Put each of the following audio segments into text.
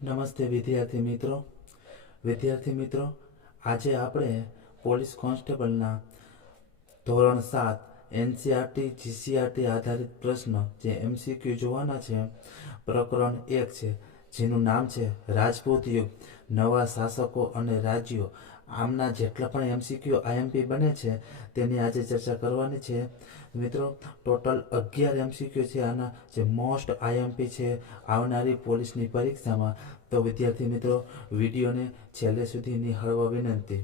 નમસ્તે વિદ્યાર્થી મિત્રો. વિદ્યાર્થી મિત્રો, આજે આપણે પોલીસ કોન્સ્ટેબલના ધોરણ સાત એનસીઆરટી, જીસીઆરટી આધારિત પ્રશ્ન જે એમસીક્યુ જોવાના છે, પ્રકરણ એક છે. જેનું નામ છે રાજપૂત યુગ. નવા શાસકો અને રાજ્યો આમના જેટલા પણ એમસીક્યુ, આઈએમપી બને છે, તેની આજે ચર્ચા કરવાની છે. મિત્રો, ટોટલ અગિયાર એમસીક્યુ છે આના. જે મોસ્ટ આઈએમપી છે, આવનારી પોલીસની પરીક્ષામાં. તો વિદ્યાર્થી મિત્રો, વિડીયોને છેલ્લે સુધી નિહાળવા વિનંતી.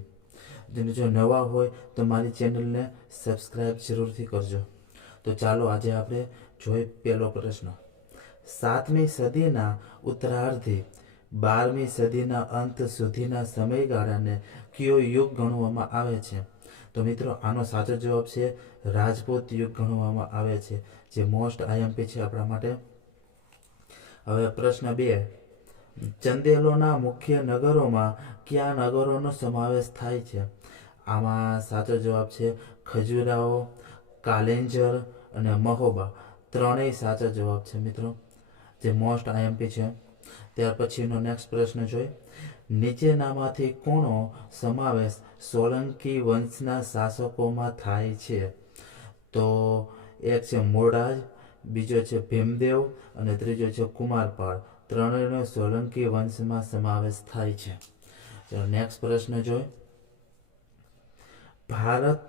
જેને જો નવા હોય, તો મારી ચેનલને સબસ્ક્રાઈબ જરૂરથી કરજો. તો ચાલો, આજે આપણે જોઈએ પહેલો પ્રશ્ન. સાતમી સદીના ઉત્તરાર્ધે, બારમી સદીના અંત સુધીના સમયગાળાને કયો યુગ ગણવામાં આવે છે? તો મિત્રો, આનો સાચો જવાબ છે રાજપૂત યુગ ગણવામાં આવે છે, જે મોસ્ટ આઈએમપી છે આપણા માટે. હવે પ્રશ્ન બે, ચંદેલોના મુખ્ય નગરોમાં કયા નગરોનો સમાવેશ થાય છે? આમાં સાચો જવાબ છે ખજુરાહો, કાલેન્જર અને મહોબા. ત્રણેય સાચો જવાબ છે મિત્રો. જે મોસ્ટ આઈએમપી છે. ત્યાર પછીનો નેક્સ્ટ પ્રશ્ન જોઈ. નીચેનામાંથી કોનો સમાવેશ સોલંકી વંશના શાસકોમાં થાય છે? તો એક છે મોડાજ, બીજો છે ભીમદેવ અને ત્રીજો છે કુમારપાળ. ત્રણેયનો સોલંકી વંશમાં સમાવેશ થાય છે. ચલો નેક્સ્ટ પ્રશ્ન જોઈ. ભારત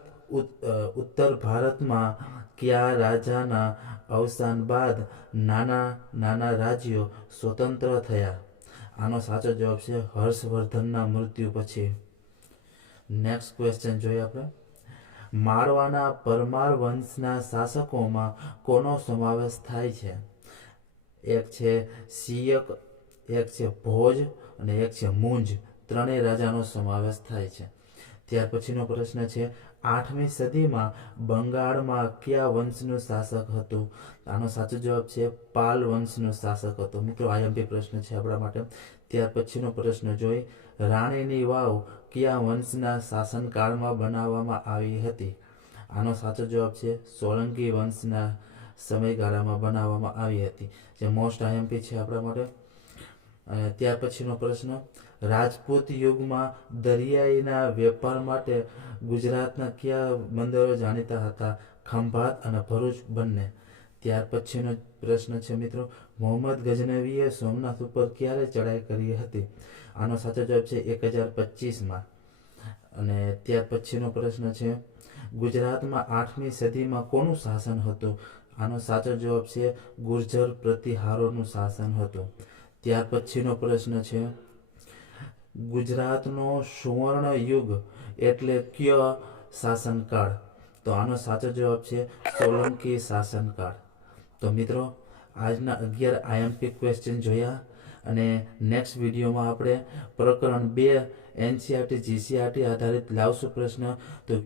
ઉત્તર ભારતમાં કયા રાજાના અવસાન બાદ નાના નાના રાજ્યો સ્વતંત્ર થયા. આનો સાચો જવાબ છે હર્ષવર્ધનના મૃત્યુ પછી. નેક્સ્ટ ક્વેશ્ચન જોઈએ આપણે. મારવાના પરમાર વંશના શાસકોમાં કોનો સમાવેશ થાય છે? એક છે સિયક એક છે ભોજ અને એક છે મુંજ. ત્રણેય રાજાનો સમાવેશ થાય છે. ત્યાર પછીનો પ્રશ્ન છે, આઠમી સદીમાં બંગાળમાં કયા વંશનું શાસક હતું? આનો સાચો જવાબ છે, પાલ વંશનું શાસક હતો. મિત્રો આઈએમપી પ્રશ્ન છે આપણા માટે. ત્યાર પછીનો પ્રશ્ન જોઈ, રાણીની વાવ કયા વંશના શાસનકાળમાં બનાવવામાં આવી હતી? આનો સાચો જવાબ છે, સોલંકી વંશના સમયગાળામાં બનાવવામાં આવી હતી. જે મોસ્ટ આઈએમપી છે આપણા માટે. ત્યાર પછીનો પ્રશ્ન, રાજપૂત યુગમાં દરિયાઈના વેપાર માટે ગુજરાતના કયા બંદરો જાણીતા હતા? ખંભાત અને ભરૂચ બંને. ત્યાર પછીનો પ્રશ્ન છે મિત્રો, મોહમ્મદ ગજનવીએ સોમનાથ ઉપર ક્યારે ચડાઈ કરી હતી? આનો સાચો જવાબ છે એક હજાર પચીસમાં. અને ત્યાર પછીનો પ્રશ્ન છે, ગુજરાતમાં આઠમી સદીમાં કોનું શાસન હતું? આનો સાચો જવાબ છે, ગુર્જર પ્રતિહારોનું શાસન હતું. ત્યાર પછીનો પ્રશ્ન છે, ગુજરાતનો સુવર્ણ યુગ એટલે કયો શાસનકાળ? તો આનો સાચો જવાબ છે, સોલંકી શાસનકાળ. તો મિત્રો, આજના અગિયાર આઈએમપી ક્વેશ્ચન જોયા અને નેક્સ્ટ વિડીયોમાં આપણે પ્રકરણ બે એનસીઆરટી જીસીઆરટી આધારિત લાવશું પ્રશ્ન. તો